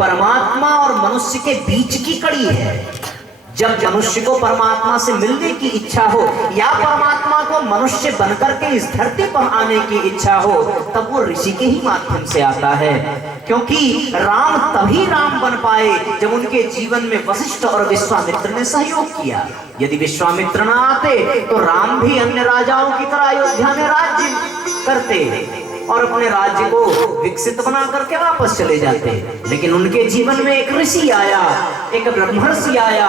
परमात्मा और मनुष्य के बीच की कड़ी है। जब मनुष्य को परमात्मा से मिलने की इच्छा हो या परमात्मा को मनुष्य बनकर के इस धरती पर आने की इच्छा हो, तब वो ऋषि के ही माध्यम से आता है। क्योंकि राम तभी राम बन पाए जब उनके जीवन में वशिष्ठ और विश्वामित्र ने सहयोग किया। यदि विश्वामित्र न आते तो राम भी अन्य राजाओं की तरह अयोध्या में राज्य करते और अपने राज्य को विकसित बना करके वापस चले जाते। लेकिन उनके जीवन में एक ऋषि आया, एक ब्रह्मर्षि आया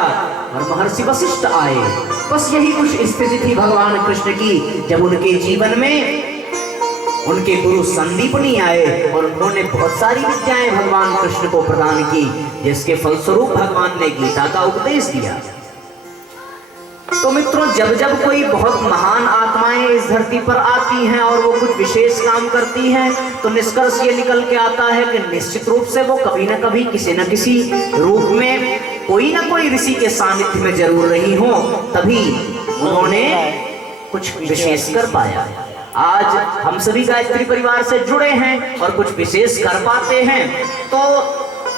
और महर्षि वशिष्ठ आए। बस यही कुछ स्थिति थी भगवान कृष्ण की, जब उनके जीवन में उनके गुरु संदीपनी आए और उन्होंने बहुत सारी विद्याएं भगवान कृष्ण को प्रदान की, जिसके फलस्वरूप भगवान ने गीता का उपदेश दिया। तो मित्रों, जब जब कोई बहुत महान आत्माएं इस धरती पर आती हैं और वो कुछ विशेष काम करती हैं, तो निष्कर्ष ये निकल के आता है कि निश्चित रूप से वो कभी न कभी किसी न किसी रूप में कोई न कोई ऋषि के सानिध्य में जरूर रही हो, तभी उन्होंने कुछ विशेष कर पाया। आज हम सभी गायत्री परिवार से जुड़े हैं और कुछ विशेष कर पाते हैं तो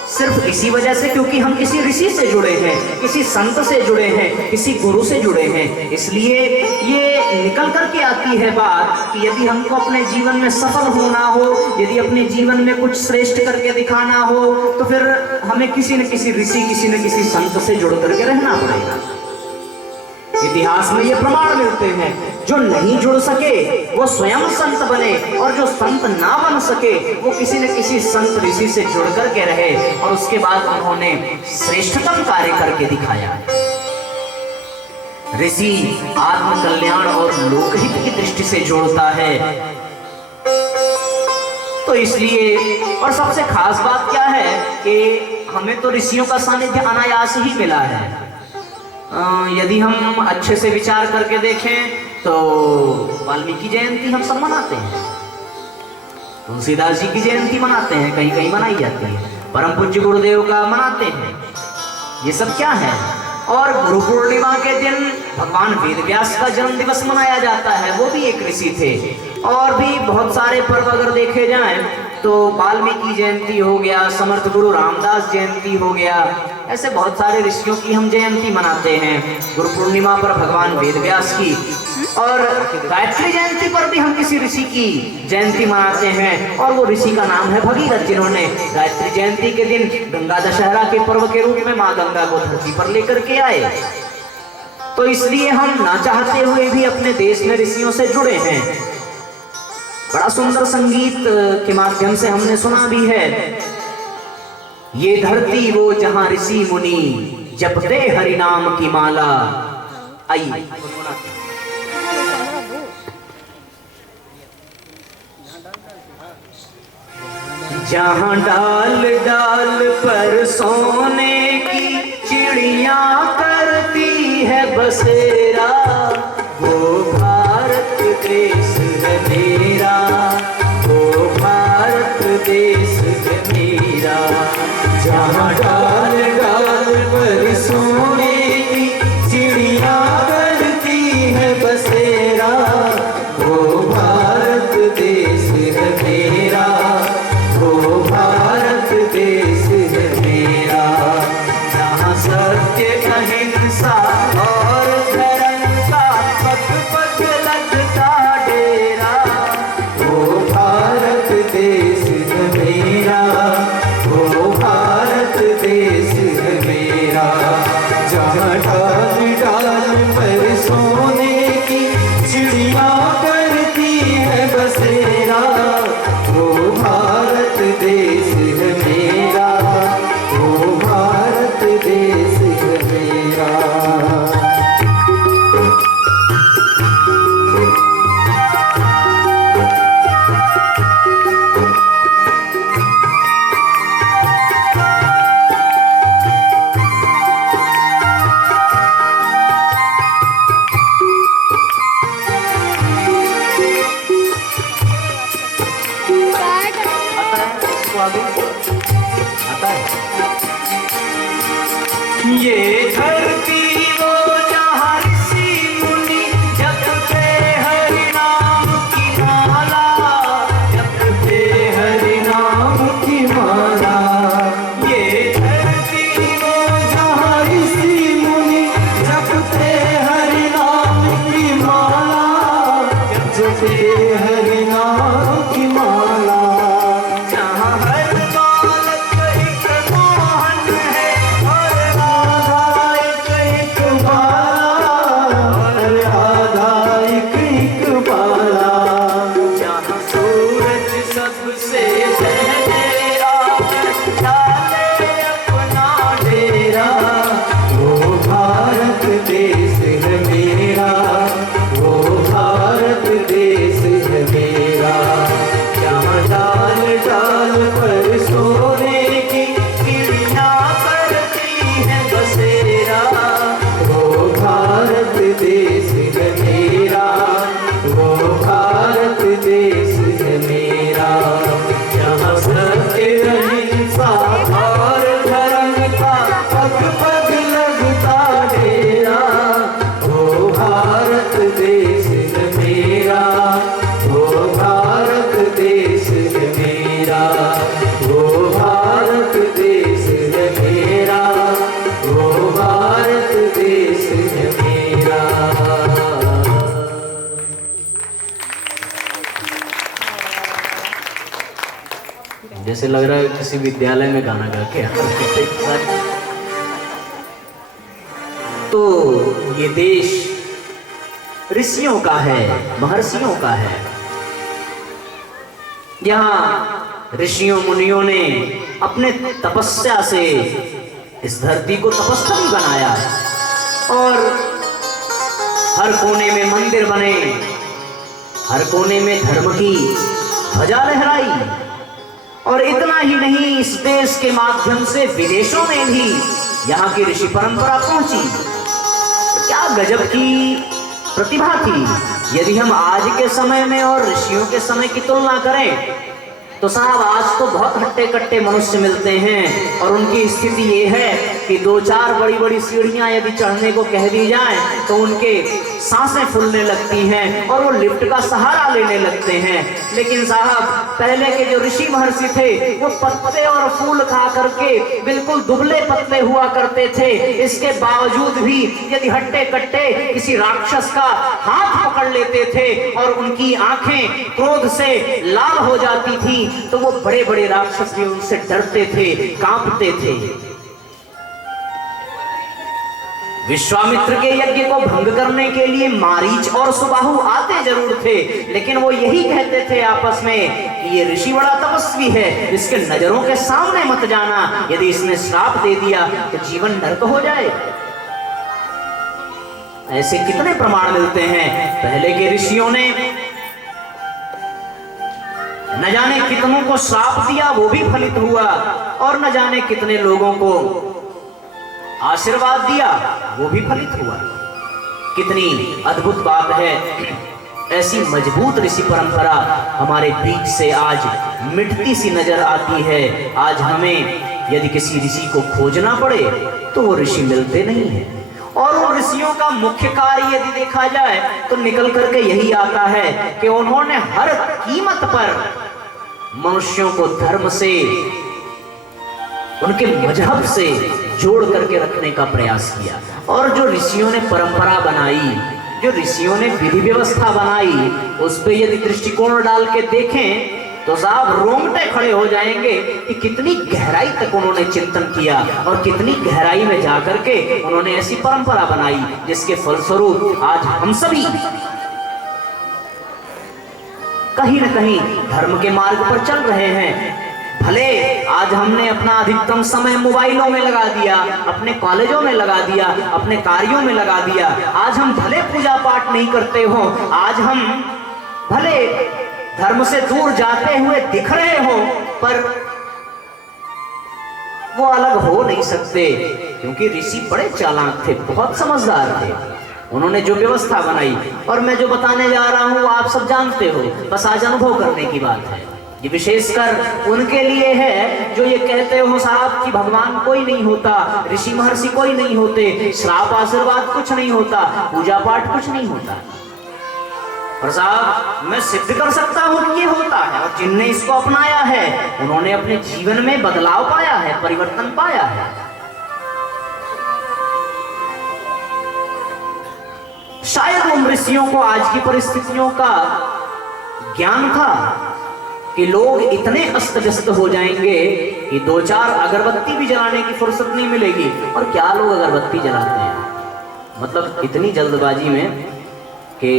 सिर्फ इसी वजह से, क्योंकि हम किसी ऋषि से जुड़े हैं, किसी संत से जुड़े हैं, किसी गुरु से जुड़े हैं। इसलिए ये निकल करके आती है बात कि यदि हमको अपने जीवन में सफल होना हो, यदि अपने जीवन में कुछ श्रेष्ठ करके दिखाना हो, तो फिर हमें किसी न किसी ऋषि, किसी न किसी संत से जुड़ करके रहना पड़ेगा। इतिहास में ये प्रमाण मिलते हैं, जो नहीं जुड़ सके वो स्वयं संत बने और जो संत ना बन सके वो किसी न किसी संत ऋषि से जुड़ करके रहे और उसके बाद उन्होंने श्रेष्ठतम कार्य करके दिखाया। ऋषि आत्म कल्याण और लोकहित की दृष्टि से जोड़ता है। तो इसलिए, और सबसे खास बात क्या है कि हमें तो ऋषियों का सानिध्य अनायास ही मिला है। यदि हम अच्छे से विचार करके देखें तो वाल्मीकि जयंती हम सब मनाते हैं, तुलसीदास जी की जयंती मनाते हैं, कहीं कहीं मनाई जाती है, परम पूज्य गुरुदेव का मनाते हैं। ये सब क्या है? और गुरु पूर्णिमा के दिन भगवान वेद व्यास का जन्म दिवस मनाया जाता है, वो भी एक ऋषि थे। और भी बहुत सारे पर्व अगर देखे जाएं तो वाल्मीकि जयंती हो गया, समर्थ गुरु रामदास जयंती हो गया, ऐसे बहुत सारे ऋषियों की हम जयंती मनाते हैं। गुरु पूर्णिमा पर भगवान वेद व्यास की, और गायत्री जयंती पर भी हम किसी ऋषि की जयंती मनाते हैं और वो ऋषि का नाम है भगीरथ, जिन्होंने गायत्री जयंती के दिन गंगा दशहरा के पर्व के रूप में माँ गंगा को धरती पर लेकर के आए। तो इसलिए हम ना चाहते हुए भी अपने देश में ऋषियों से जुड़े हैं। बड़ा सुंदर संगीत के माध्यम से हमने सुना भी है, ये धरती वो जहां ऋषि मुनि जपते हरि नाम की माला। आइए जहां डाल डाल पर सोने की चिड़िया करती है बसेरा, वो भारत देश है मेरा, वो भारत देश है मेरा। जहाँ डाल डाल पर सोने की चिड़िया करती है बसेरा, वो भारत देश है मेरा, वो भारत देश है मेरा। जहाँ सत्य अहिंसा और धर्म का पथ पथ लगता डेरा, वो भारत देश है मेरा, वो भारत देश है मेरा। जहाँ डाल डाल पर सोने की चिड़िया करती है बसेरा, वो भारत देश है मेरा, वो भारत देश है मेरा। ये धरती वो जहाँ ऋषि मुनि जपते हरि नाम की माला, जपते हरि नाम की माला। ये ऐसे लग रहा है किसी विद्यालय में गाना गा के। तो ये देश ऋषियों का है, महर्षियों का है। यहाँ ऋषियों मुनियों ने अपने तपस्या से इस धरती को तपस्वी बनाया और हर कोने में मंदिर बने, हर कोने में धर्म की ध्वजा लहराई। और इतना ही नहीं, इस देश के माध्यम से विदेशों में भी यहाँ की ऋषि परंपरा पहुंची। क्या गजब की प्रतिभा थी। यदि हम आज के समय में और ऋषियों के समय की तुलना करें तो साहब आज तो बहुत हट्टे कट्टे मनुष्य मिलते हैं और उनकी स्थिति ये है कि 2-4 बड़ी बड़ी सीढ़ियां यदि चढ़ने को कह दी जाए तो उनके सांसें फूलने लगती हैं और वो लिफ्ट का सहारा लेने लगते हैं। लेकिन साहब पहले के जो ऋषि महर्षि थे वो पत्ते और फूल खा करके बिल्कुल दुबले पतले हुआ करते थे। इसके बावजूद भी यदि हट्टे कट्टे किसी राक्षस का हाथ पकड़ लेते थे और उनकी आंखें क्रोध से लाल हो जाती थी तो वो बड़े बड़े राक्षस भी उनसे डरते थे, कांपते थे। विश्वामित्र के यज्ञ को भंग करने के लिए मारीच और सुबाहु आते जरूर थे, लेकिन वो यही कहते थे आपस में कि ये ऋषि बड़ा तपस्वी है, इसके नजरों के सामने मत जाना, यदि इसने श्राप दे दिया तो जीवन नरक हो जाए। ऐसे कितने प्रमाण मिलते हैं। पहले के ऋषियों ने न जाने कितनों को श्राप दिया, वो भी फलित हुआ, और न जाने कितने लोगों को आशीर्वाद दिया, वो भी फलित हुआ। कितनी अद्भुत बात है। ऐसी मजबूत ऋषि परंपरा हमारे बीच से आज मिटती सी नजर आती है। आज हमें यदि किसी ऋषि को खोजना पड़े तो वो ऋषि मिलते नहीं हैं। और उन ऋषियों का मुख्य कार्य यदि देखा जाए तो निकल करके यही आता है कि उन्होंने हर कीमत पर मनुष्यों को धर्म से, उनके मजहब से जोड़ करके रखने का प्रयास किया। और जो ऋषियों ने परंपरा बनाई, जो ऋषियों ने विधि व्यवस्था बनाई, उस पर यदि दृष्टिकोण डाल के देखें तो साहब रोंगटे खड़े हो जाएंगे कि कितनी गहराई तक उन्होंने चिंतन किया और कितनी गहराई में जाकर के उन्होंने ऐसी परंपरा बनाई जिसके फलस्वरूप आज हम सभी कहीं न कहीं धर्म के मार्ग पर चल रहे हैं। भले आज हमने अपना अधिकतम समय मोबाइलों में लगा दिया, अपने कॉलेजों में लगा दिया, अपने कार्यों में लगा दिया। आज हम भले पूजा पाठ नहीं करते हो, आज हम भले धर्म से दूर जाते हुए दिख रहे हो, पर वो अलग हो नहीं सकते, क्योंकि ऋषि बड़े चालाक थे, बहुत समझदार थे। उन्होंने जो व्यवस्था बनाई, और मैं जो बताने जा रहा हूं आप सब जानते हो, बस आज अनुभव करने की बात है। ये विशेषकर उनके लिए है जो ये कहते हो साहब कि भगवान कोई नहीं होता, ऋषि महर्षि कोई नहीं होते, श्राप आशीर्वाद कुछ नहीं होता, पूजा पाठ कुछ नहीं होता। और साहब मैं सिद्ध कर सकता हूं कि ये होता है, और जिनने इसको अपनाया है उन्होंने अपने जीवन में बदलाव पाया है, परिवर्तन पाया है। शायद उन ऋषियों को आज की परिस्थितियों का ज्ञान था कि लोग इतने अस्त व्यस्त हो जाएंगे कि 2-4 अगरबत्ती भी जलाने की फुर्सत नहीं मिलेगी। और क्या लोग अगरबत्ती जलाते हैं, मतलब इतनी जल्दबाजी में कि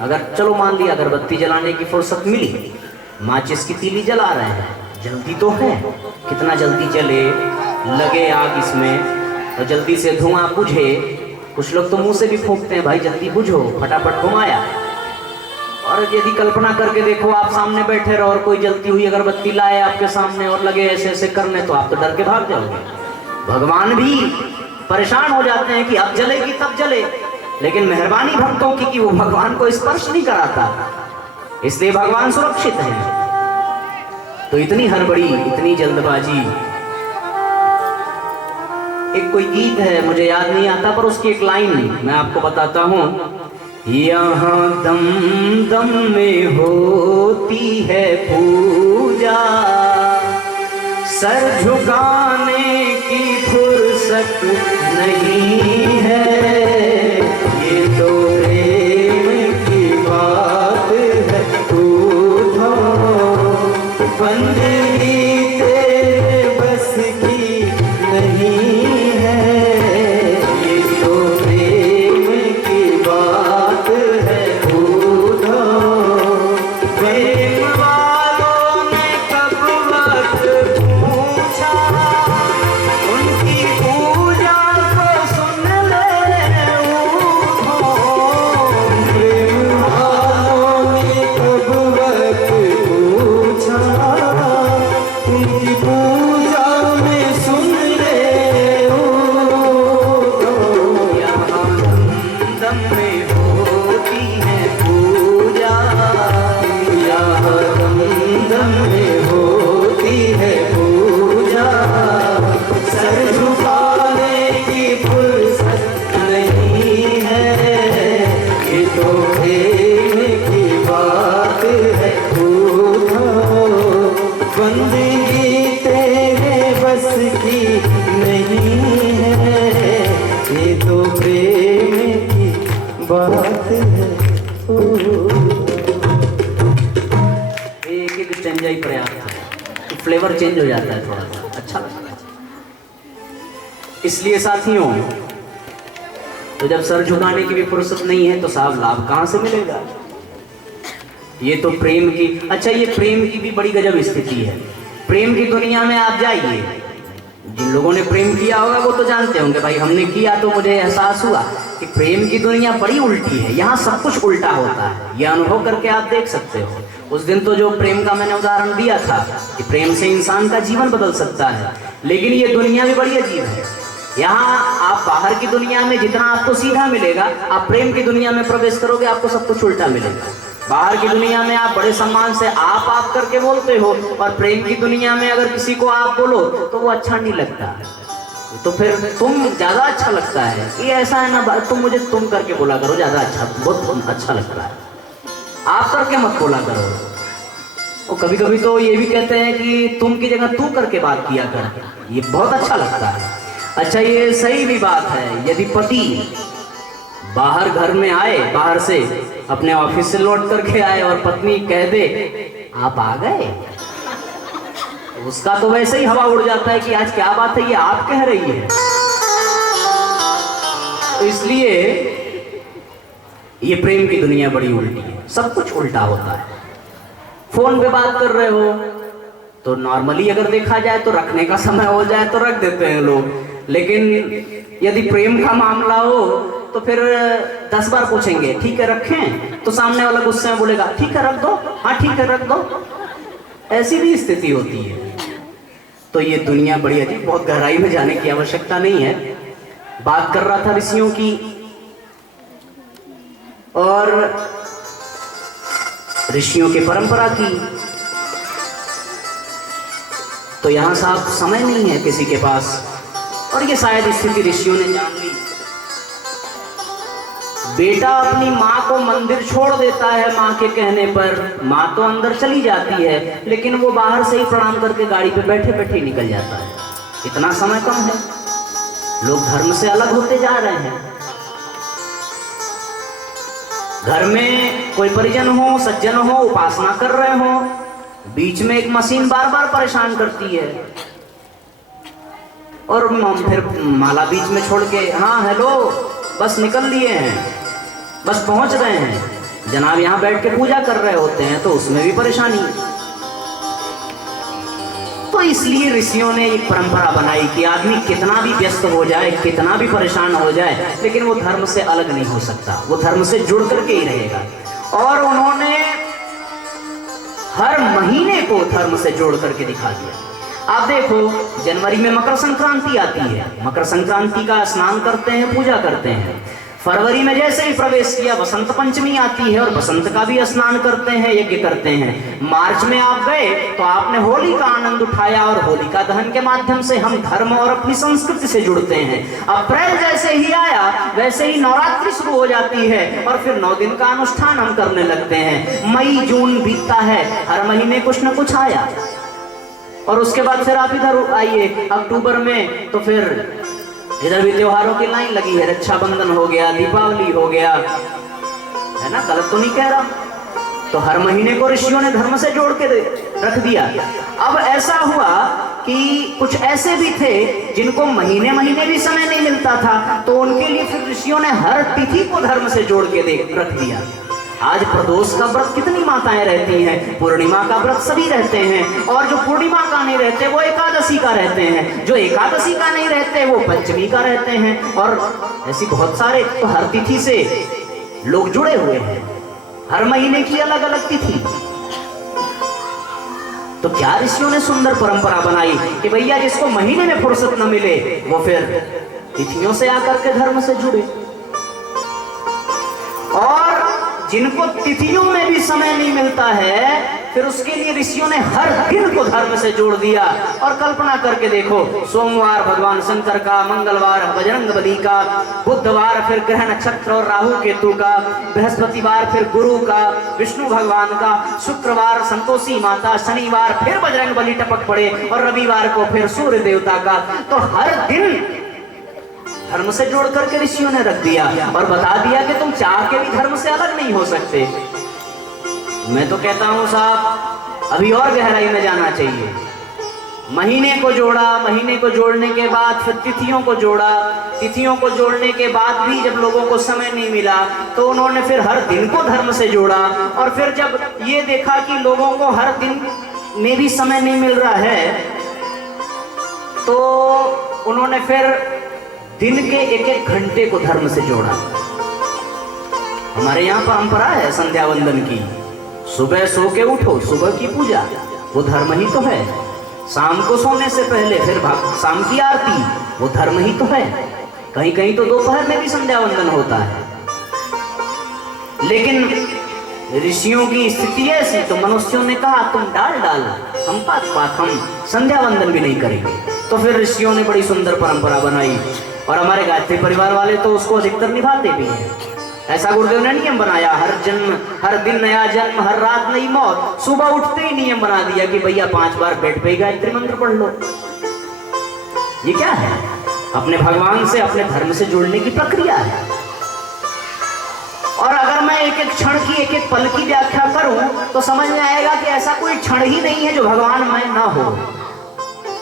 अगर चलो मान लिया अगरबत्ती जलाने की फुर्सत मिली, माचिस की तीली जला रहे हैं, जल्दी तो है, कितना जल्दी जले, लगे आग इसमें और जल्दी से धुआं बुझे। कुछ लोग तो मुंह से भी फूंकते हैं, भाई जल्दी बुझो, फटाफट घुमाया। और यदि कल्पना करके देखो आप सामने बैठे रहो और कोई जलती हुई अगरबत्ती लाए आपके सामने और लगे ऐसे ऐसे करने, तो आप तो डर के भाग जाओगे। भगवान भी परेशान हो जाते हैं कि अब जलेगी तब जले, लेकिन मेहरबानी भक्तों की कि वो भगवान को स्पर्श नहीं कराता, इसलिए भगवान सुरक्षित है। तो इतनी हड़बड़ी, इतनी जल्दबाजी। एक कोई गीत है, मुझे याद नहीं आता, पर उसकी एक लाइन मैं आपको बताता हूं। यहाँ दम दम में होती है पूजा, सर झुकाने की फुर्सत नहीं है, ये तो प्रेम की बात है, तू तो बंदगी बस की नहीं है, ये तो प्रेम की बात है। एक एक स्टैंजा ही पर्याप्त है, फ्लेवर चेंज हो जाता है थोड़ा सा, अच्छा लगता है। इसलिए साथियों, तो जब सर झुकाने की भी फुर्सत नहीं है तो साहब लाभ कहाँ से मिलेगा। ये तो प्रेम की, अच्छा ये प्रेम की भी बड़ी गजब स्थिति है। प्रेम की दुनिया में आप जाइए, जिन लोगों ने प्रेम किया होगा वो तो जानते होंगे, भाई हमने किया तो मुझे एहसास हुआ कि प्रेम की दुनिया बड़ी उल्टी है, यहाँ सब कुछ उल्टा होता है। यह अनुभव करके आप देख सकते हो। उस दिन तो जो प्रेम का मैंने उदाहरण दिया था कि प्रेम से इंसान का जीवन बदल सकता है, लेकिन ये दुनिया भी बड़ी अजीब है। यहाँ आप बाहर की दुनिया में जितना आपको सीधा मिलेगा, आप प्रेम की दुनिया में प्रवेश करोगे आपको सब कुछ उल्टा मिलेगा। बाहर की दुनिया में आप बड़े सम्मान से आप करके बोलते हो, और प्रेम की दुनिया में अगर किसी को आप बोलो तो वो अच्छा नहीं लगता, तो फिर तुम ज्यादा अच्छा लगता है। ये ऐसा है ना, तुम मुझे तुम करके बोला करो, ज्यादा अच्छा, बहुत अच्छा लगता है। आप करके मत बोला करो। और कभी कभी तो ये भी कहते हैं कि तुम की जगह तू करके बात किया कर, ये बहुत अच्छा लगता है। अच्छा ये सही भी बात है, यदि पति बाहर घर में आए, बाहर से अपने ऑफिस से लौट करके आए और पत्नी कह दे आप आ गए, तो उसका तो वैसे ही हवा उड़ जाता है कि आज क्या बात है, ये आप कह रही है। तो इसलिए ये प्रेम की दुनिया बड़ी उल्टी है, सब कुछ उल्टा होता है। फोन पे बात कर रहे हो तो नॉर्मली अगर देखा जाए तो रखने का समय हो जाए तो रख देते हैं लोग, लेकिन यदि प्रेम का मामला हो तो फिर 10 बार पूछेंगे ठीक है रखें, तो सामने वाला गुस्से में बोलेगा ठीक है रख दो, हाँ ठीक है रख दो। ऐसी भी स्थिति होती है। तो ये दुनिया बड़ी अजीब, बहुत गहराई में जाने की आवश्यकता नहीं है। बात कर रहा था ऋषियों की, और ऋषियों की परंपरा की। तो यहां साहब समय नहीं है किसी के पास, और ये शायद स्थिति ऋषियों ने जान ली। बेटा अपनी माँ को मंदिर छोड़ देता है, माँ के कहने पर माँ तो अंदर चली जाती है, लेकिन वो बाहर से ही प्रणाम करके गाड़ी पे बैठे बैठे ही निकल जाता है। इतना समय कम है, लोग धर्म से अलग होते जा रहे हैं। घर में कोई परिजन हो, सज्जन हो, उपासना कर रहे हो, बीच में एक मशीन बार बार परेशान करती है, और फिर माला बीच में छोड़ के हाँ हेलो बस निकल लिए हैं, बस पहुंच रहे हैं, जनाब यहाँ बैठ के पूजा कर रहे होते हैं, तो उसमें भी परेशानी। तो इसलिए ऋषियों ने एक परंपरा बनाई कि आदमी कितना भी व्यस्त हो जाए, कितना भी परेशान हो जाए, लेकिन वो धर्म से अलग नहीं हो सकता, वो धर्म से जुड़ करके ही रहेगा। और उन्होंने हर महीने को धर्म से जोड़ करके दिखा दिया। आप देखो जनवरी में मकर संक्रांति आती है, मकर संक्रांति का स्नान करते हैं, पूजा करते हैं। फरवरी में जैसे ही प्रवेश किया बसंत पंचमी आती है, और बसंत का भी स्नान करते हैं, यज्ञ करते हैं। मार्च में आप गए तो आपने होली का आनंद उठाया, और होलिका दहन के माध्यम से हम धर्म और अपनी संस्कृति से जुड़ते हैं। अप्रैल जैसे ही आया वैसे ही नवरात्रि शुरू हो जाती है, और फिर 9 दिन का अनुष्ठान हम करने लगते हैं। मई जून बीतता है, हर महीने कुछ न कुछ आया, और उसके बाद फिर आप इधर आइए अक्टूबर में, तो फिर इधर भी त्योहारों की लाइन लगी है। रक्षाबंधन हो गया, दीपावली हो गया, है ना, गलत तो नहीं कह रहा। तो हर महीने को ऋषियों ने धर्म से जोड़ के रख दिया। अब ऐसा हुआ कि कुछ ऐसे भी थे जिनको महीने महीने भी समय नहीं मिलता था, तो उनके लिए फिर ऋषियों ने हर तिथि को धर्म से जोड़ के रख दिया। आज प्रदोष का व्रत कितनी माताएं रहती हैं, पूर्णिमा का व्रत सभी रहते हैं, और जो पूर्णिमा का नहीं रहते वो एकादशी का रहते हैं, जो एकादशी का नहीं रहते वो पंचमी का रहते हैं, और ऐसी बहुत सारे। तो हर तिथि से लोग जुड़े हुए हैं, हर महीने की अलग अलग तिथि। तो क्या ऋषियों ने सुंदर परंपरा बनाई कि भैया जिसको महीने में फुर्सत न मिले वो फिर तिथियों से आकर के धर्म से जुड़े, और जिनको तिथियों में भी समय नहीं मिलता है फिर उसके लिए ऋषियों ने हर दिन को धर्म से जोड़ दिया। और कल्पना करके देखो, सोमवार भगवान शंकर का, मंगलवार बजरंगबली का, बुधवार फिर ग्रह नक्षत्र और राहु केतु का, बृहस्पतिवार फिर गुरु का, विष्णु भगवान का, शुक्रवार संतोषी माता, शनिवार फिर बजरंगबली टपक पड़े और रविवार को फिर सूर्य देवता का। तो हर दिन धर्म से जोड़ करके ऋषियों ने रख दिया और बता दिया कि तुम चाह के भी धर्म से अलग नहीं हो सकते। मैं तो कहता हूं साहब, अभी और गहराई में जाना चाहिए। महीने को जोड़ा, महीने को जोड़ने के बाद फिर तिथियों को जोड़ा, तिथियों को जोड़ने के बाद भी जब लोगों को समय नहीं मिला तो उन्होंने फिर हर दिन को धर्म से जोड़ा। और फिर जब ये देखा कि लोगों को हर दिन में भी समय नहीं मिल रहा है तो उन्होंने फिर दिन के एक एक घंटे को धर्म से जोड़ा। हमारे यहाँ परंपरा है संध्या वंदन की, सुबह सो के उठो, सुबह की पूजा, वो धर्म ही तो है। शाम को सोने से पहले फिर शाम की आरती, वो धर्म ही तो है। कहीं कहीं तो दोपहर में भी संध्या वंदन होता है। लेकिन ऋषियों की स्थिति ऐसी, तो मनुष्यों ने कहा तुम डाल हम पात पात, हम संध्या वंदन भी नहीं करेंगे। तो फिर ऋषियों ने बड़ी सुंदर परंपरा बनाई और हमारे गायत्री परिवार वाले तो उसको अधिकतर निभाते भी हैं। ऐसा गुरुदेव ने नियम बनाया, हर जन्म हर दिन नया जन्म, हर रात नई मौत। सुबह उठते ही नियम बना दिया कि भैया 5 बार बेड पे गायत्री मंत्र पढ़ लो। ये क्या है? अपने भगवान से, अपने धर्म से जुड़ने की प्रक्रिया है। और अगर मैं एक एक क्षण की, एक एक पल की व्याख्या करूं तो समझ में आएगा कि ऐसा कोई क्षण ही नहीं है जो भगवान में ना हो।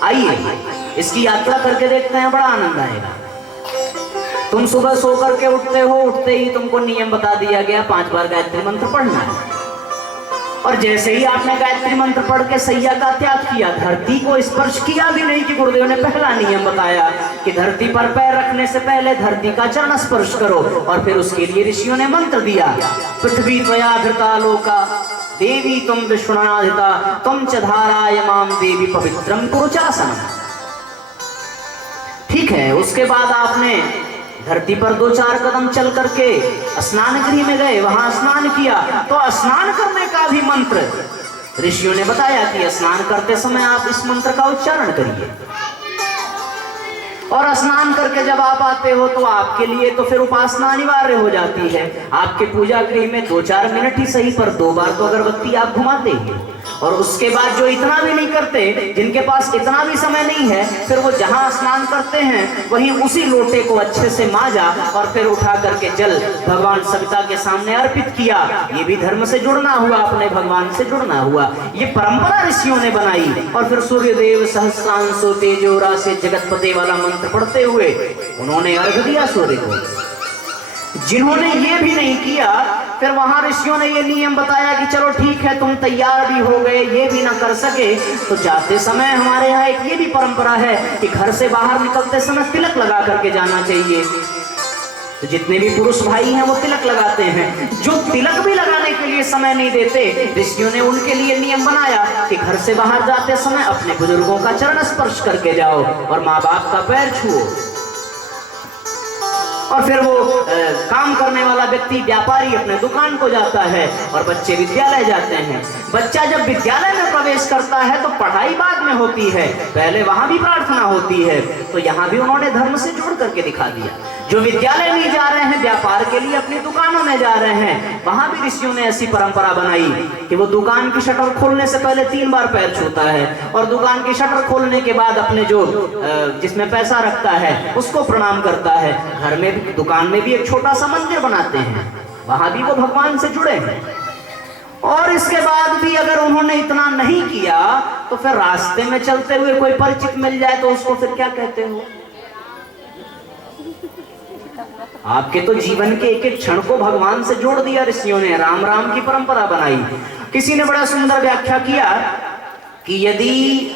आइए इसकी यात्रा करके देखते हैं, बड़ा आनंद आएगा। तुम सुबह सो करके उठते हो, उठते ही तुमको नियम बता दिया गया 5 बार गायत्री मंत्र पढ़ना है। और जैसे ही आपने गायत्री मंत्र पढ़ के सैया का त्याग किया, धरती को स्पर्श किया भी नहीं कि गुरुदेव ने पहला नियम बताया कि धरती पर पैर रखने से पहले धरती का चरण स्पर्श करो। और फिर उसके लिए ऋषियों ने मंत्र दिया, पृथ्वी त्वया धृता लोका देवी तुम विष्णुनाधिता तुम च धारायमाम देवी पवित्रम कुरुचासनम। ठीक है, उसके बाद आपने धरती पर 2-4 कदम चल करके स्नान गृह में गए, वहां स्नान किया। तो स्नान करने का भी मंत्र ऋषियों ने बताया कि स्नान करते समय आप इस मंत्र का उच्चारण करिए। और स्नान करके जब आप आते हो तो आपके लिए तो फिर उपासना अनिवार्य हो जाती है। आपके पूजा गृह में 2-4 मिनट ही सही पर 2 बार तो अगरबत्ती आप घुमाते हैं। और उसके बाद जो इतना भी नहीं करते, जिनके पास इतना भी समय नहीं है, फिर वो जहां स्नान करते हैं वहीं उसी लोटे को अच्छे से मांजा और फिर उठा करके जल भगवान सविता के सामने अर्पित किया। ये भी धर्म से जुड़ना हुआ, अपने भगवान से जुड़ना हुआ। ये परंपरा ऋषियों ने बनाई। और फिर सूर्यदेव सहस्रांशो तेजोरा से जगतपते वाला मंत्र पढ़ते हुए उन्होंने अर्घ दिया सूर्य को। जिन्होंने ये भी नहीं किया, फिर वहां ऋषियों ने ये नियम बताया कि चलो ठीक है, तुम तैयार भी हो गए, ये भी ना कर सके तो जाते समय हमारे यहाँ एक ये भी परंपरा है कि घर से बाहर निकलते समय तिलक लगा करके जाना चाहिए। तो जितने भी पुरुष भाई हैं वो तिलक लगाते हैं। जो तिलक भी लगाने के लिए समय नहीं देते, ऋषियों ने उनके लिए नियम बनाया कि घर से बाहर जाते समय अपने बुजुर्गों का चरण स्पर्श करके जाओ और माँ बाप का पैर छुओ। और फिर वो काम करने वाला व्यक्ति, व्यापारी अपने दुकान को जाता है और बच्चे विद्यालय जाते हैं। बच्चा जब विद्यालय में प्रवेश करता है तो पढ़ाई बाद में होती है, पहले वहां भी प्रार्थना होती है। तो यहाँ भी उन्होंने धर्म से जोड़ करके दिखा दिया। जो विद्यालय नहीं जा रहे हैं, व्यापार के लिए अपनी दुकानों में जा रहे हैं, वहां भी ऋषियों ने ऐसी परंपरा बनाई कि वो दुकान की शटर खोलने से पहले 3 बार पैर छूता है और दुकान की शटर खोलने के बाद अपने जो जिसमें पैसा रखता है उसको प्रणाम करता है। घर में भी, दुकान में भी एक छोटा सा मंदिर बनाते हैं, वहां भी वो भगवान से जुड़े हैं। और इसके बाद भी अगर उन्होंने इतना नहीं किया तो फिर रास्ते में चलते हुए कोई परिचित मिल जाए तो उसको फिर क्या कहते हो? आपके तो जीवन के एक एक क्षण को भगवान से जोड़ दिया ऋषियों ने, राम राम की परंपरा बनाई। किसी ने बड़ा सुंदर व्याख्या किया कि यदि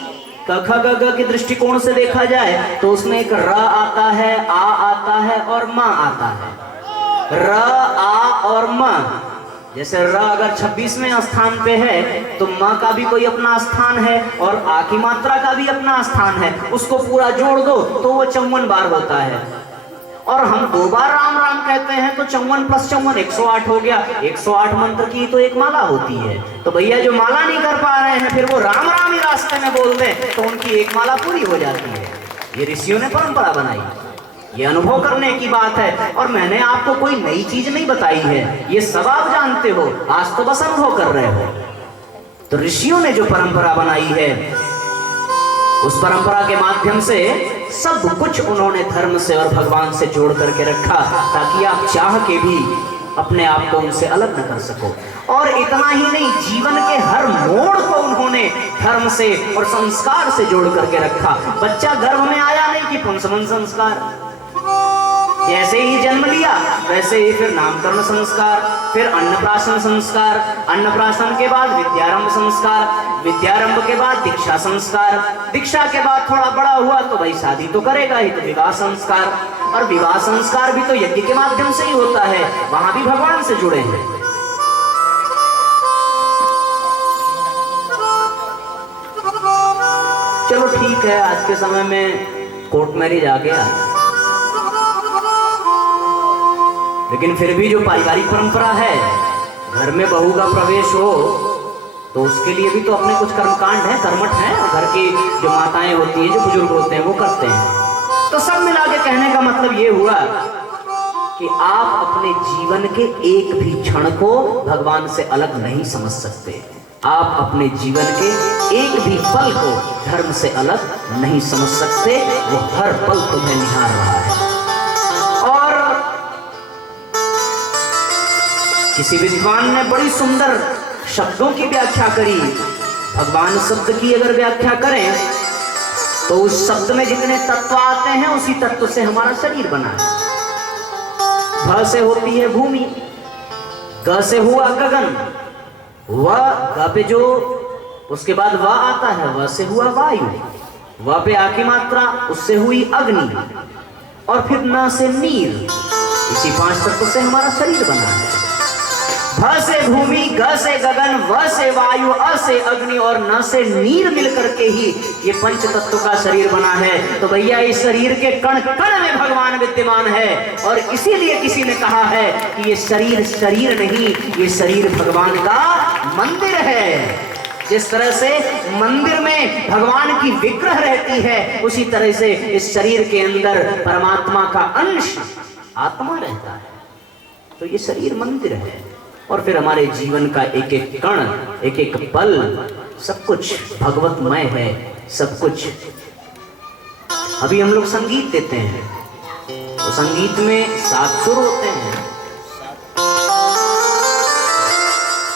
क ख ग घ के दृष्टिकोण से देखा जाए तो उसमें एक र आता है, आ आता है और म आता है। र, आ और म। जैसे र अगर 26वें स्थान पे है तो म का भी कोई अपना स्थान है और आ की मात्रा का भी अपना स्थान है। उसको पूरा जोड़ दो तो वो 54 बार होता है। और हम 2 बार राम राम कहते हैं तो 54 + 54 108 हो गया। 108 मंत्र की तो एक माला होती है। तो भैया जो माला नहीं कर पा रहे हैं फिर वो राम राम ही रास्ते में बोल दें तो उनकी एक माला पूरी हो जाती है। ये ऋषियों ने परंपरा बनाई, ये अनुभव करने की बात है। और मैंने आपको कोई नई चीज नहीं बताई है, ये सब आप जानते हो, आज तो बस अनुभव कर रहे हो। तो ऋषियों ने जो परंपरा बनाई है उस परंपरा के माध्यम से सब कुछ उन्होंने धर्म से और भगवान से जोड़ करके रखा, ताकि आप चाह के भी अपने आप को उनसे अलग न कर सको। और इतना ही नहीं, जीवन के हर मोड़ को उन्होंने धर्म से और संस्कार से जोड़ करके रखा। बच्चा गर्भ में आया नहीं कि पुंसवन संस्कार, जैसे ही जन्म लिया वैसे ही फिर नामकरण संस्कार, फिर अन्नप्राशन संस्कार, अन्नप्राशन के बाद विद्यारंभ संस्कार, विद्यारंभ के बाद दीक्षा संस्कार, दीक्षा के बाद थोड़ा बड़ा हुआ तो भाई शादी तो करेगा ही, तो विवाह संस्कार, और विवाह संस्कार भी तो यज्ञ के माध्यम से ही होता है, वहां भी भगवान से जुड़े हैं। चलो ठीक है, आज के समय में कोर्ट मैरिज आ गया, लेकिन फिर भी जो पारिवारिक परंपरा है, घर में बहू का प्रवेश हो तो उसके लिए भी तो अपने कुछ कर्मकांड है, कर्मठ है, घर की जो माताएं होती हैं, जो बुजुर्ग होते हैं, वो करते हैं। तो सब मिला के कहने का मतलब ये हुआ कि आप अपने जीवन के एक भी क्षण को भगवान से अलग नहीं समझ सकते। आप अपने जीवन के एक भी पल को धर्म से अलग नहीं समझ सकते, वो हर पल तुम्हें निहार रहा है। और किसी विद्वान ने बड़ी सुंदर शब्दों की व्याख्या करी। भगवान शब्द की अगर व्याख्या करें तो उस शब्द में जितने तत्व आते हैं उसी तत्व से हमारा शरीर बना है। भ से होती है भूमि, ग से हुआ गगन, व ग पे जो उसके बाद व आता है, व से हुआ वायु, व पे आकी मात्रा, उससे हुई अग्नि, और फिर न से नीर। इसी 5 तत्व से हमारा शरीर बना है। भ से भूमि, ग से गगन, व से वायु, अ से अग्नि और न से नीर मिलकर के ही ये 5 तत्व का शरीर बना है। तो भैया इस शरीर के कण कण में भगवान विद्यमान है, और इसीलिए किसी ने कहा है कि ये शरीर शरीर नहीं, ये शरीर भगवान का मंदिर है। जिस तरह से मंदिर में भगवान की विग्रह रहती है, उसी तरह से इस शरीर के अंदर परमात्मा का अंश आत्मा रहता है। तो ये शरीर मंदिर है, और फिर हमारे जीवन का एक एक कण, एक एक पल, सब कुछ भगवतमय है, सब कुछ। अभी हम लोग संगीत देते हैं तो संगीत में 7 सुर होते हैं,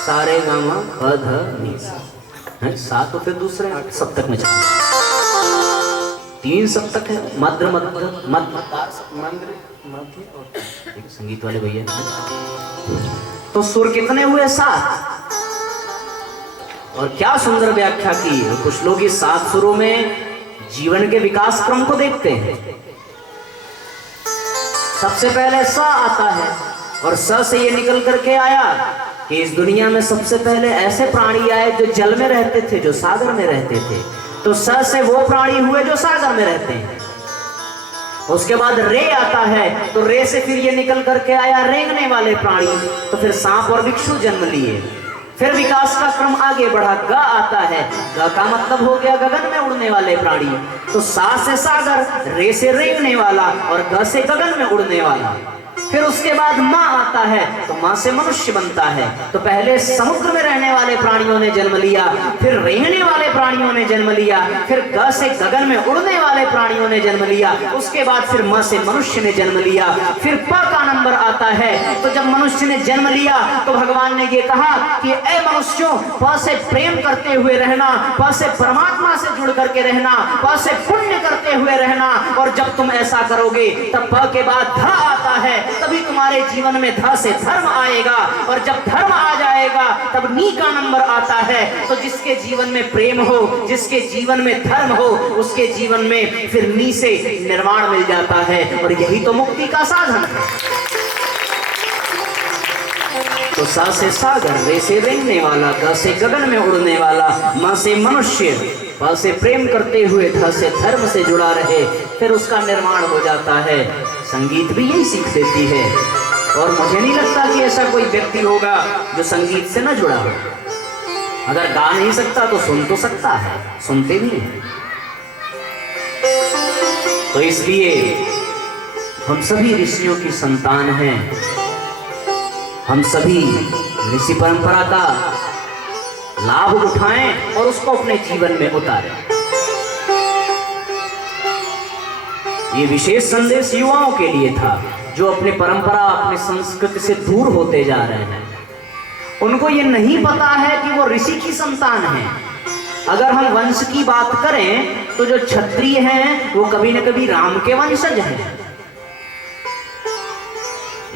सारे ग म प ध नि सा, 7 तो फिर दूसरे सप्तक में चलते, 3 सप्तक है, मध्य मध्य मध्य संगीत वाले भैया। तो सुर कितने हुए? 7। और क्या सुंदर व्याख्या की। कुछ लोग इस 7 सुरों में जीवन के विकास क्रम को देखते हैं। सबसे पहले स आता है, और स से ये निकल करके आया कि इस दुनिया में सबसे पहले ऐसे प्राणी आए जो जल में रहते थे, जो सागर में रहते थे। तो स से वो प्राणी हुए जो सागर में रहते हैं। उसके बाद रे आता है, तो रे से फिर ये निकल करके आया रेंगने वाले प्राणी, तो फिर सांप और भिक्षु जन्म लिए। फिर विकास का क्रम आगे बढ़ा, ग आता है, ग का मतलब हो गया गगन में उड़ने वाले प्राणी। तो सा से सागर, रे से रेंगने वाला, और ग से गगन में उड़ने वाला। फिर उसके बाद माँ आता है, तो माँ से मनुष्य बनता है। तो पहले समुद्र में रहने वाले प्राणियों ने जन्म लिया, फिर रेंगने वाले प्राणियों ने जन्म लिया, फिर ग से गगन में उड़ने वाले प्राणियों ने जन्म लिया, उसके बाद फिर म से मनुष्य ने जन्म लिया। फिर प का नंबर आता है, तो जब मनुष्य ने जन्म लिया तो भगवान ने ये कहा कि ए मनुष्यों, प से प्रेम करते हुए रहना, प से परमात्मा से जुड़ करके रहना, प से पुण्य करते हुए रहना, और जब तुम ऐसा करोगे तब प के बाद ध आता है, तभी तुम्हारे जीवन में ध से धर्म आएगा, और जब धर्म आ जाएगा तब नी का नंबर आता है। तो जिसके जीवन में प्रेम हो, जिसके जीवन में धर्म हो, उसके जीवन में फिर नी से निर्वाण मिल जाता है, और यही तो मुक्ति का साधन है। तो सा से सागर, रे से रेंगने वाला, ग से गगन में उड़ने वाला, म से मनुष्य, प से प्रेम करते हुए ध से धर्म से जुड़ा रहे, फिर उसका निर्माण हो जाता है। संगीत भी यही सीख देती है, और मुझे नहीं लगता कि ऐसा कोई व्यक्ति होगा जो संगीत से न जुड़ा हो। अगर गा नहीं सकता तो सुन तो सकता है, सुनते भी हैं। तो इसलिए हम सभी ऋषियों की संतान हैं, हम सभी ऋषि परंपरा का लाभ उठाएं और उसको अपने जीवन में उतारें। ये विशेष संदेश युवाओं के लिए था जो अपनी परंपरा, अपनी संस्कृति से दूर होते जा रहे हैं। उनको ये नहीं पता है कि वो ऋषि की संतान है। अगर हम वंश की बात करें तो जो क्षत्रिय हैं वो कभी न कभी राम के वंशज हैं।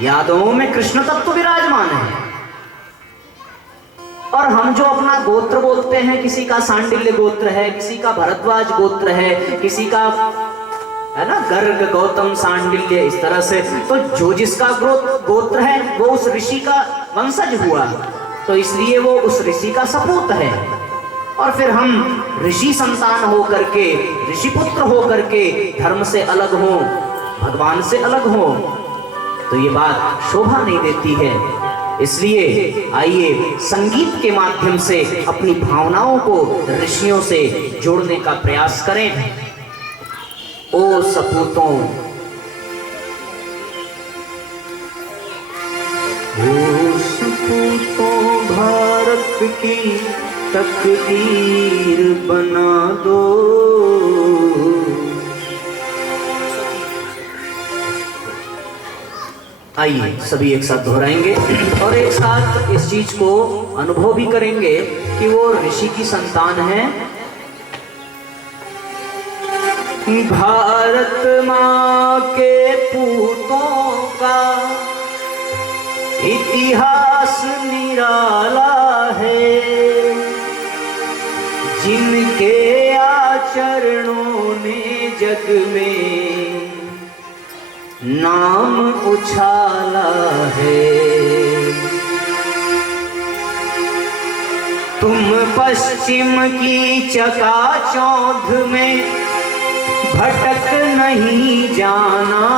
यादवों में कृष्ण तत्व विराजमान है। और हम जो अपना गोत्र बोलते हैं, किसी का सांडिल्य गोत्र है, किसी का भरद्वाज गोत्र है, किसी का है ना गर्ग, गौतम, सांडिल्य, इस तरह से, तो जो जिसका गोत्र है वो उस ऋषि का वंशज हुआ, तो इसलिए वो उस ऋषि का सपूत है। और फिर हम ऋषि संतान हो करके, ऋषि पुत्र हो करके धर्म से अलग हो, भगवान से अलग हो, तो ये बात शोभा नहीं देती है। इसलिए आइए संगीत के माध्यम से अपनी भावनाओं को ऋषियों से जोड़ने का प्रयास करें। ओ सपूतों, ओ सपूतों, भारत की तकदीर बना दो। आइए सभी एक साथ दोहराएंगे और एक साथ इस चीज को अनुभव भी करेंगे कि वो ऋषि की संतान है। भारत माँ के पूतों का इतिहास निराला है, जिनके आचरणों ने जग में नाम उछाला है। तुम पश्चिम की चकाचौंध में भटक नहीं जाना,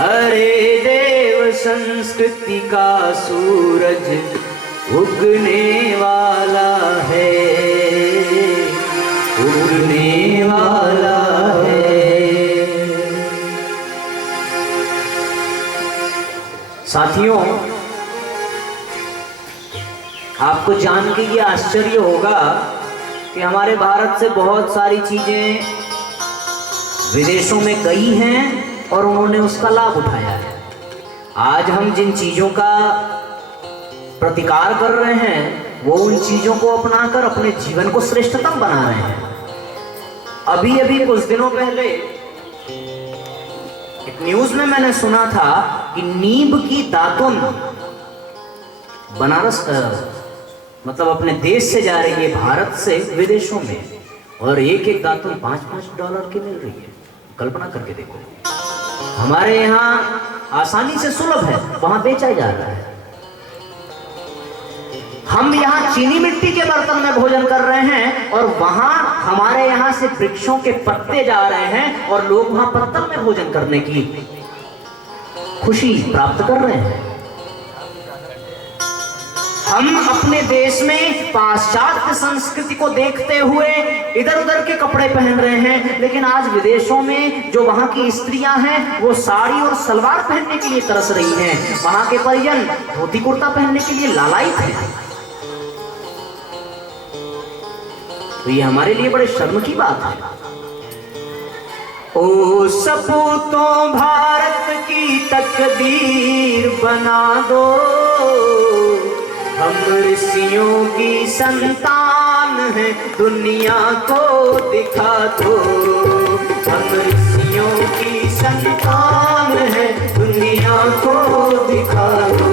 अरे देव संस्कृति का सूरज उगने वाला है, उगने वाला है। साथियों, आपको जान के ये आश्चर्य होगा कि हमारे भारत से बहुत सारी चीजें विदेशों में गई हैं और उन्होंने उसका लाभ उठाया है। आज हम जिन चीजों का प्रतिकार कर रहे हैं वो उन चीजों को अपनाकर अपने जीवन को श्रेष्ठतम बना रहे हैं। अभी अभी कुछ दिनों पहले एक न्यूज में मैंने सुना था कि नीम की दातुन बनारस मतलब अपने देश से जा रही है भारत से विदेशों में, और एक एक दातुन $5-5 की मिल रही है। कल्पना करके देखो, हमारे यहाँ आसानी से सुलभ है, वहां बेचा जा रहा है। हम यहाँ चीनी मिट्टी के बर्तन में भोजन कर रहे हैं और वहां हमारे यहाँ से वृक्षों के पत्ते जा रहे हैं और लोग वहां पत्तल में भोजन करने की खुशी प्राप्त कर रहे हैं। हम अपने देश में पाश्चात्य संस्कृति को देखते हुए इधर उधर के कपड़े पहन रहे हैं, लेकिन आज विदेशों में जो वहां की स्त्रियां हैं वो साड़ी और सलवार पहनने के लिए तरस रही हैं। वहां के परिजन धोती कुर्ता पहनने के लिए लालायित हैं। तो ये हमारे लिए बड़े शर्म की बात है। ओ सपूतों, भारत की तकदीर बना दो, हम ऋषियों की संतान हैं, दुनिया को दिखा दो। हम ऋषियों की संतान हैं, दुनिया को दिखा दो।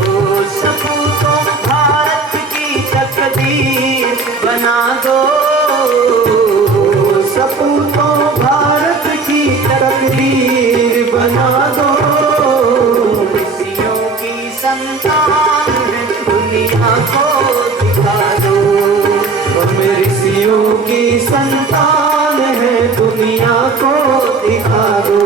ओ सपूतों, भारत की तकदीर बना दो, सपूतों, भारत की तकदीर बना दो। ऋषियों की संतान है, दुनिया को दिखा दो। दुनिया को दिखा दो।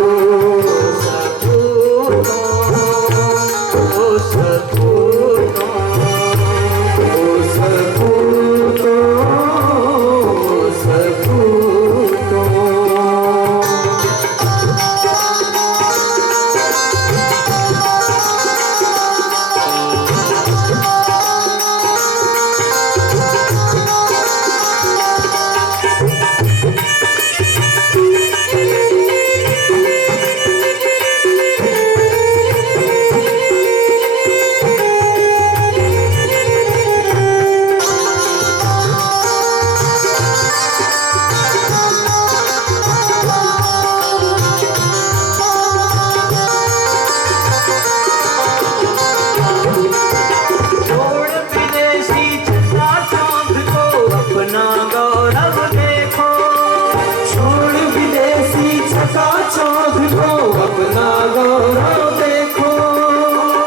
चौध को अपना गौरव देखो।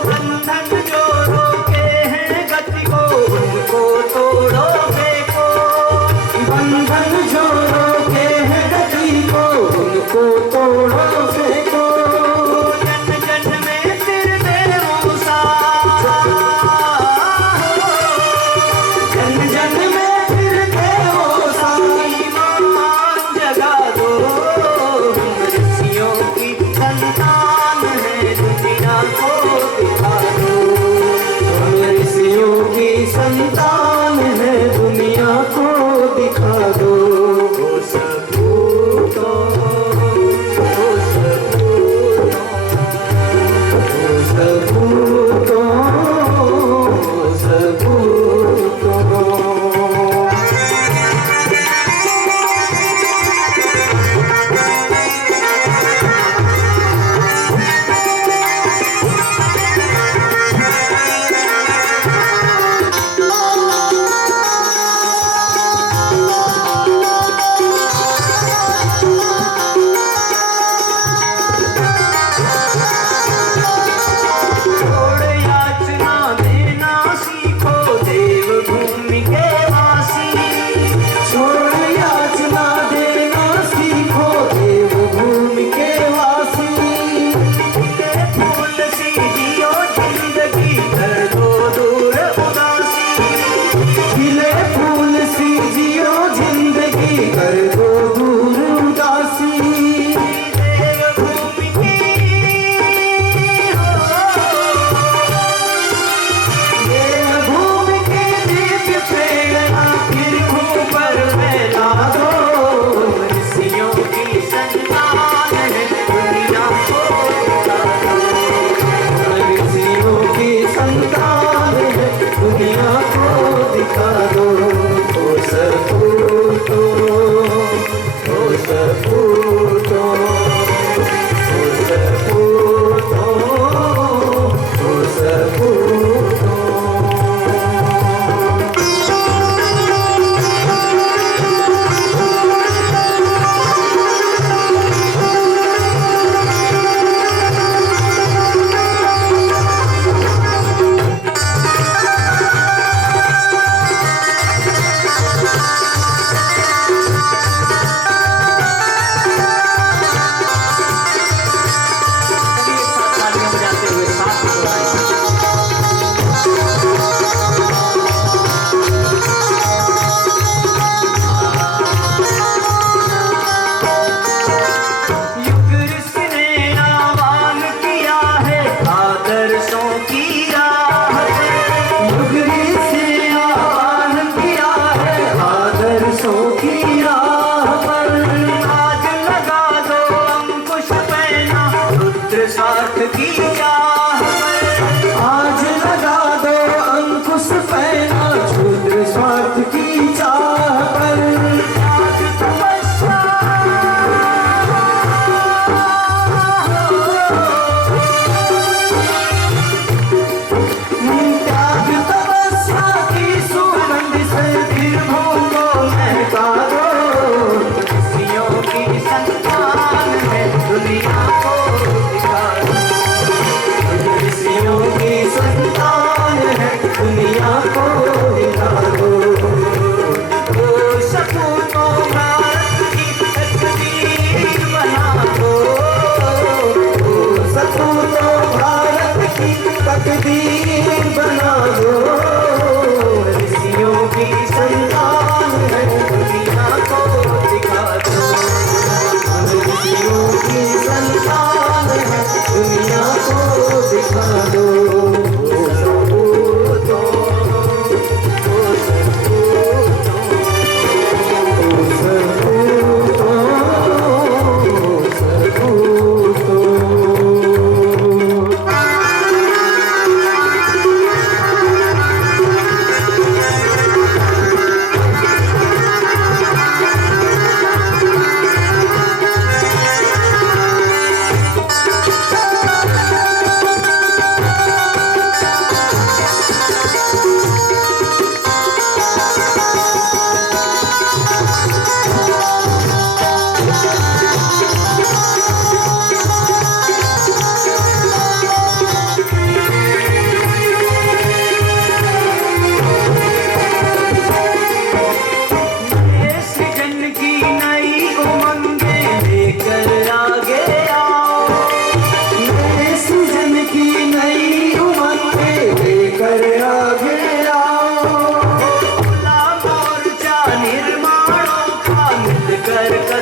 बंधन जो रोके हैं गति को उनको तोड़ो देखो। बंधन जो रोके हैं गति को उनको तोड़ो देखो। जन जन में फिर मूसा, जन जन में फिर मूसा। ईमान जगा दो, ऋषियों की संतान है दुनिया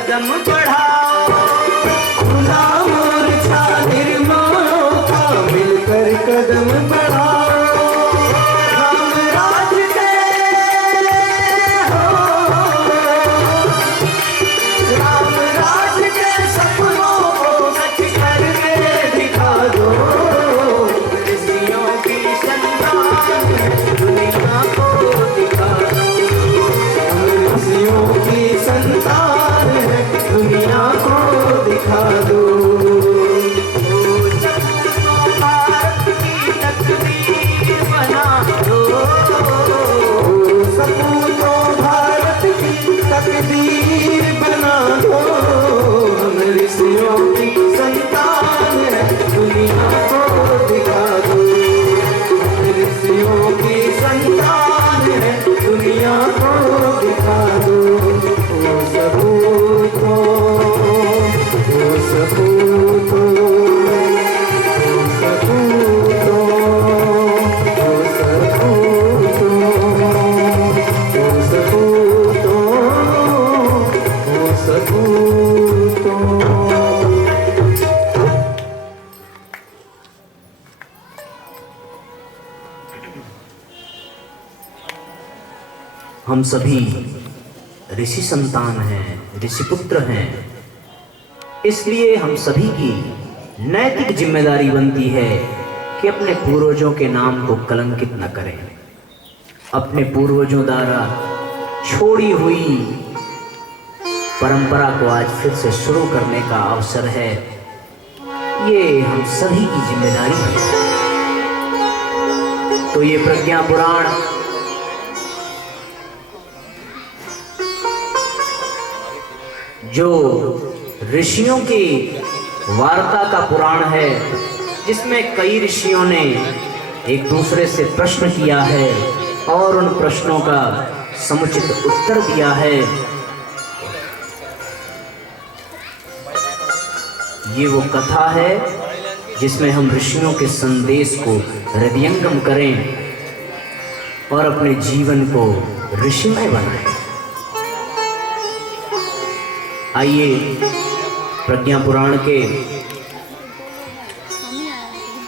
कदम बढ़ाओ। खुला मोर्चा निर्माणों का मिलकर कदम बढ़ाओ। राम राज के राम राज के सपनों को सच करके दिखा दो। ऋषियों की संतान दुनिया को दिखा दो। ऋषियों की संतान है दुनिया को दिखा दो। भारत की तकदीर बना दो। सपूतों भारत की तकदीर बना दो। हम ऋषियों की संतान है दुनिया को दिखा दो। हम ऋषियों की संतान है दुनिया को दिखा दो। ओ सपूतों, ओ सपूतों, ओ सपूतों, ओ सपूतों, ओ सपूतों, ओ सपूतों। हम सभी ऋषि संतान हैं, ऋषि पुत्र हैं। इसलिए हम सभी की नैतिक जिम्मेदारी बनती है कि अपने पूर्वजों के नाम को कलंकित न करें। अपने पूर्वजों द्वारा छोड़ी हुई परंपरा को आज फिर से शुरू करने का अवसर है। ये हम सभी की जिम्मेदारी है। तो ये प्रज्ञा पुराण जो ऋषियों की वार्ता का पुराण है, जिसमें कई ऋषियों ने एक दूसरे से प्रश्न किया है और उन प्रश्नों का समुचित उत्तर दिया है। ये वो कथा है जिसमें हम ऋषियों के संदेश को हृदयंगम करें और अपने जीवन को ऋषिमय बनाएं। आइए प्रज्ञा पुराण के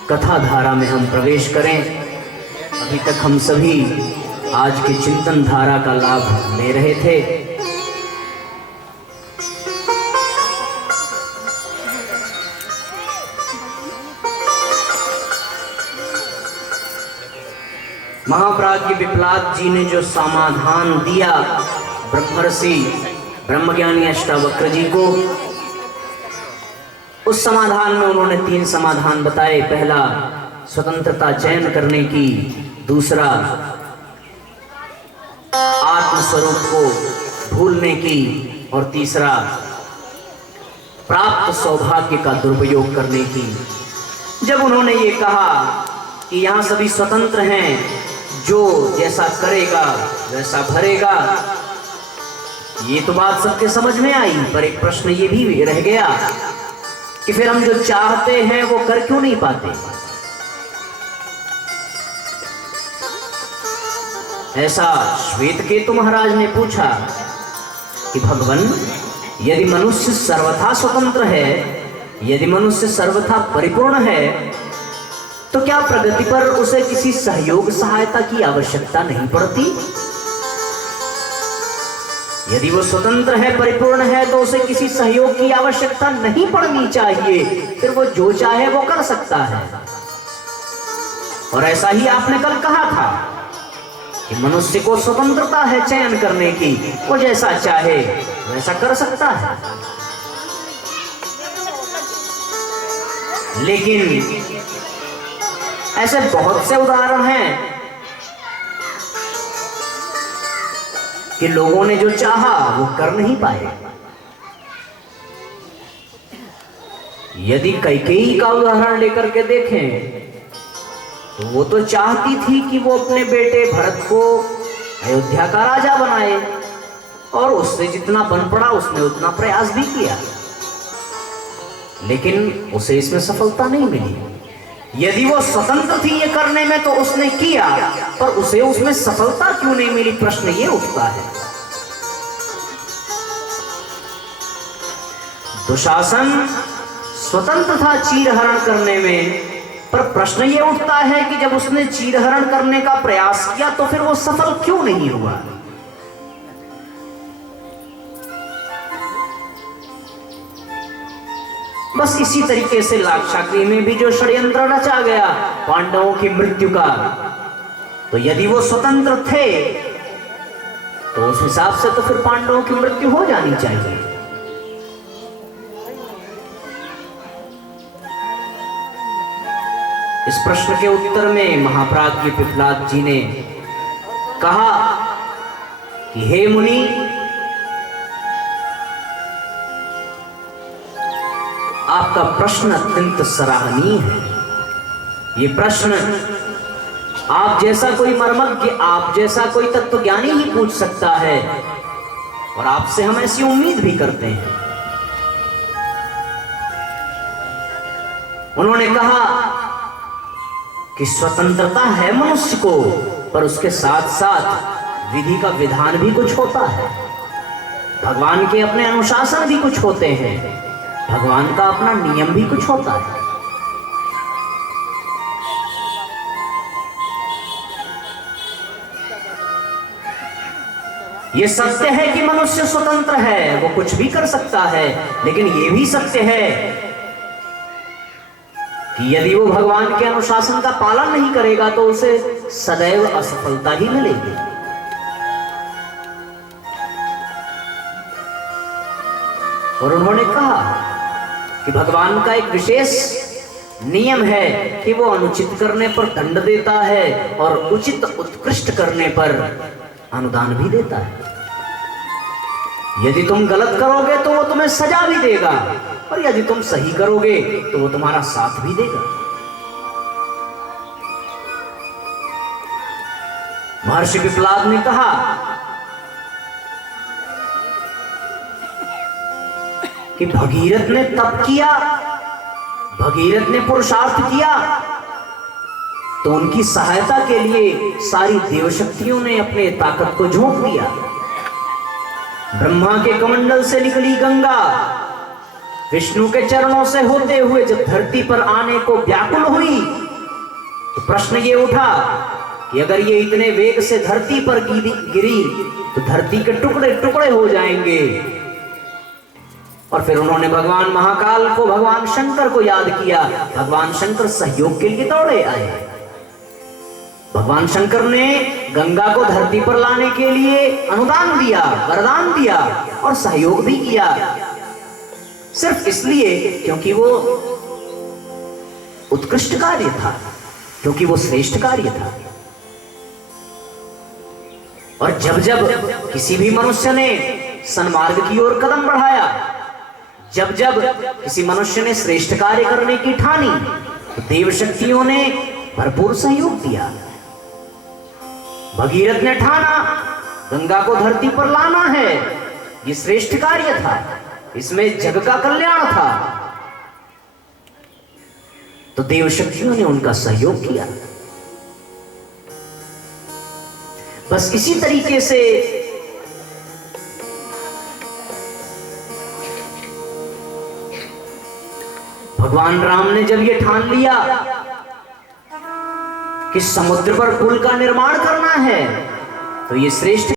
कथा धारा में हम प्रवेश करें। अभी तक हम सभी आज की चिंतन धारा का लाभ ले रहे थे। महाप्राज्ञ पिपलाद जी ने जो समाधान दिया ब्रह्मर्षि ब्रह्मज्ञानी अष्टावक्र जी को, उस समाधान में उन्होंने 3 समाधान बताए। पहला स्वतंत्रता चयन करने की, दूसरा आत्मस्वरूप को भूलने की और तीसरा प्राप्त सौभाग्य का दुरुपयोग करने की। जब उन्होंने ये कहा कि यहाँ सभी स्वतंत्र हैं, जो जैसा करेगा वैसा भरेगा, ये तो बात सबके समझ में आई। पर एक प्रश्न ये भी रह गया कि फिर हम जो चाहते हैं वो कर क्यों नहीं पाते? ऐसा श्वेतकेतु महाराज ने पूछा कि भगवान, यदि मनुष्य सर्वथा स्वतंत्र है, यदि मनुष्य सर्वथा परिपूर्ण है, तो क्या प्रगति पर उसे किसी सहयोग सहायता की आवश्यकता नहीं पड़ती? यदि वो स्वतंत्र है, परिपूर्ण है, तो उसे किसी सहयोग की आवश्यकता नहीं पड़नी चाहिए। फिर वो जो चाहे वो कर सकता है। और ऐसा ही आपने कल कहा था कि मनुष्य को स्वतंत्रता है चयन करने की, वो जैसा चाहे वैसा कर सकता है। लेकिन ऐसे बहुत से उदाहरण हैं कि लोगों ने जो चाहा वो कर नहीं पाए। यदि कैकेयी का उदाहरण लेकर के देखें तो वो तो चाहती थी कि वो अपने बेटे भरत को अयोध्या का राजा बनाए, और उससे जितना बन पड़ा उसने उतना प्रयास भी किया, लेकिन उसे इसमें सफलता नहीं मिली। यदि वो स्वतंत्र थी ये करने में तो उसने किया, पर उसे उसमें सफलता क्यों नहीं मिली, प्रश्न ये उठता है। दुशासन स्वतंत्र था चीरहरण करने में, पर प्रश्न ये उठता है कि जब उसने चीरहरण करने का प्रयास किया तो फिर वो सफल क्यों नहीं हुआ। बस इसी तरीके से लाक्षागृह में भी जो षड्यंत्र रचा गया पांडवों की मृत्यु का, तो यदि वो स्वतंत्र थे तो उस हिसाब से तो फिर पांडवों की मृत्यु हो जानी चाहिए। इस प्रश्न के उत्तर में महाप्राज्ञ पिप्लाद जी ने कहा कि हे मुनि, आपका प्रश्न अत्यंत सराहनीय है। ये प्रश्न आप जैसा कोई मर्मज्ञ, आप जैसा कोई तत्वज्ञानी ही पूछ सकता है, और आपसे हम ऐसी उम्मीद भी करते हैं। उन्होंने कहा कि स्वतंत्रता है मनुष्य को, पर उसके साथ साथ विधि का विधान भी कुछ होता है, भगवान के अपने अनुशासन भी कुछ होते हैं, भगवान का अपना नियम भी कुछ होता है। यह सत्य है कि मनुष्य स्वतंत्र है, वो कुछ भी कर सकता है, लेकिन यह भी सत्य है कि यदि वो भगवान के अनुशासन का पालन नहीं करेगा तो उसे सदैव असफलता ही मिलेगी। और उन्होंने कहा कि भगवान का एक विशेष नियम है कि वो अनुचित करने पर दंड देता है और उचित उत्कृष्ट करने पर अनुदान भी देता है। यदि तुम गलत करोगे तो वो तुम्हें सजा भी देगा, और यदि तुम सही करोगे तो वो तुम्हारा साथ भी देगा। महर्षि पिप्लाद ने कहा कि भगीरथ ने तप किया, भगीरथ ने पुरुषार्थ किया, तो उनकी सहायता के लिए सारी देवशक्तियों ने अपने ताकत को झोंक दिया। ब्रह्मा के कमंडल से निकली गंगा विष्णु के चरणों से होते हुए जब धरती पर आने को व्याकुल हुई, तो प्रश्न ये उठा कि अगर ये इतने वेग से धरती पर गिरी तो धरती के टुकड़े टुकड़े हो जाएंगे। और फिर उन्होंने भगवान महाकाल को, भगवान शंकर को याद किया। भगवान शंकर सहयोग के लिए दौड़े आए। भगवान शंकर ने गंगा को धरती पर लाने के लिए अनुदान दिया, वरदान दिया और सहयोग भी किया, सिर्फ इसलिए क्योंकि वो उत्कृष्ट कार्य था, क्योंकि वो श्रेष्ठ कार्य था। और जब जब किसी भी मनुष्य ने सन्मार्ग की ओर कदम बढ़ाया, जब जब किसी मनुष्य ने श्रेष्ठ कार्य करने की ठानी, तो देव शक्तियों ने भरपूर सहयोग दिया। भगीरथ ने ठाना गंगा को धरती पर लाना है, ये श्रेष्ठ कार्य था, इसमें जग का कल्याण था, तो देव शक्तियों ने उनका सहयोग किया। बस इसी तरीके से भगवान राम ने जब ये ठान लिया कि समुद्र पर पुल का निर्माण करना है, तो ये श्रेष्ठ